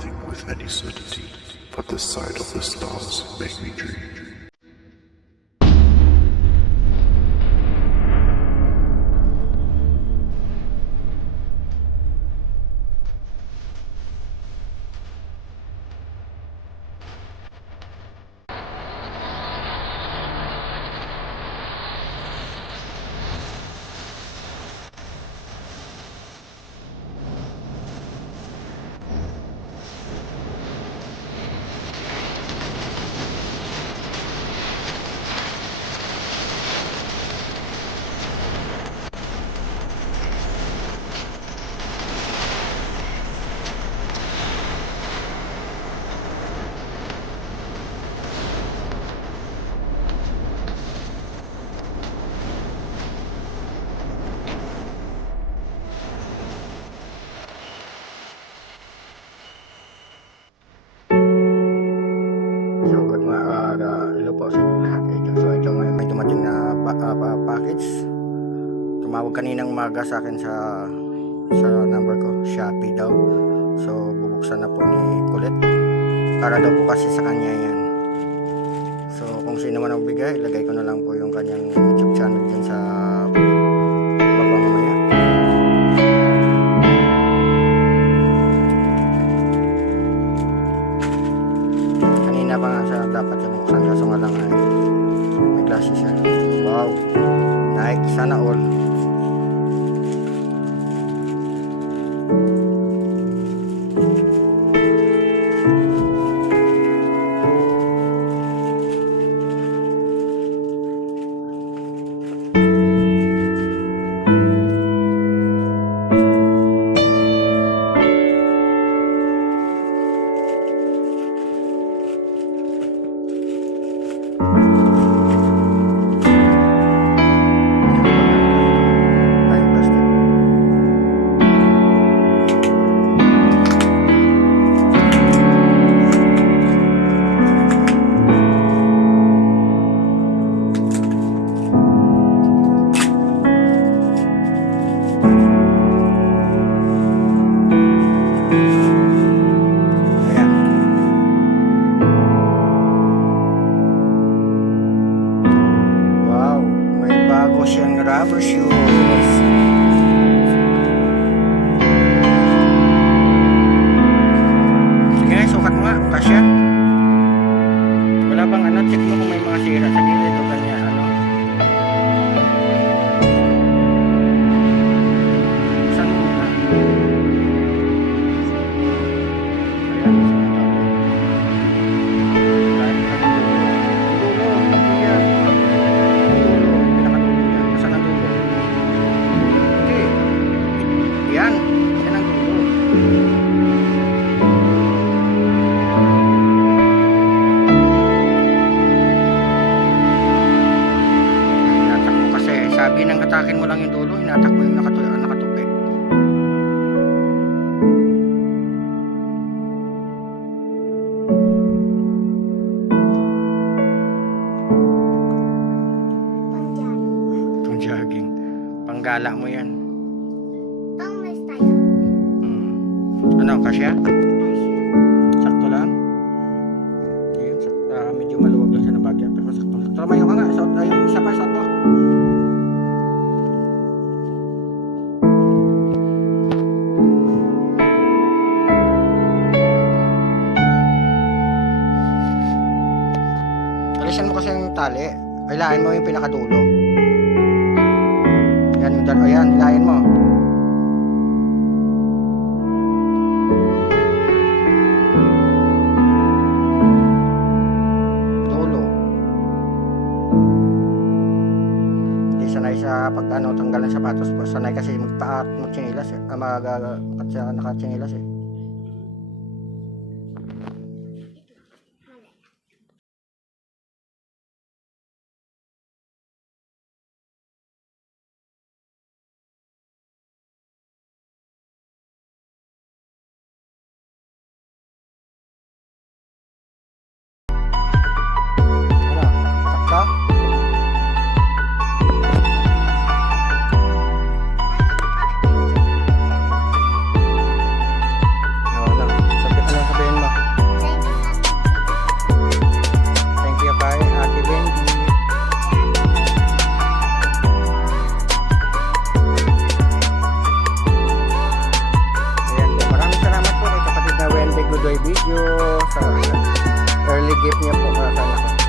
nothing with any certainty, but the sight of the stars make me dream. Hello po sa inyo lahat. So ito ngayon may dumating na package. Tumawag kaninang umaga sa akin sa number ko, Shopee daw. So bubuksan na po ni Colette para daw po kasi sa kanya yan. So kung sino man ang bigay, ilagay ko na lang po yung kanyang YouTube channel dyan sa baba mamaya. Kanina pa nga siya dapat yung buksan, kaso nga lang ay may glasses siya. Wow, Nike, sana all. Bago siyang rubber shoes. Sige, sukat mo nga, kasya. Wala bang ano, check mo kung may mga sira sa gilid o kanya ano. Saan mo na? Ayan. Yan ang dulo. Hinatak mo kasi. Sabi nang atakin mo lang yung dulo, hinatak mo yung nakatupi. Itong jogging. Panggala mo yan. Ano, kasya? Sakto lang? Ayun, medyo maluwag lang siya ng bagay. Pero sakto. Tumayo ka nga. Ayun, isa pa, sakto. Alisan mo kasi yung tali. Ilahin mo yung pinakadulo. Yan, yung dalawa. Ayan, ilahin mo. Sanay sa pag ano, tanggal ng sapatos, sanay kasi magtsinilas eh, nakatsinilas eh. enjoy video sa early gift niya po para sa anak ko.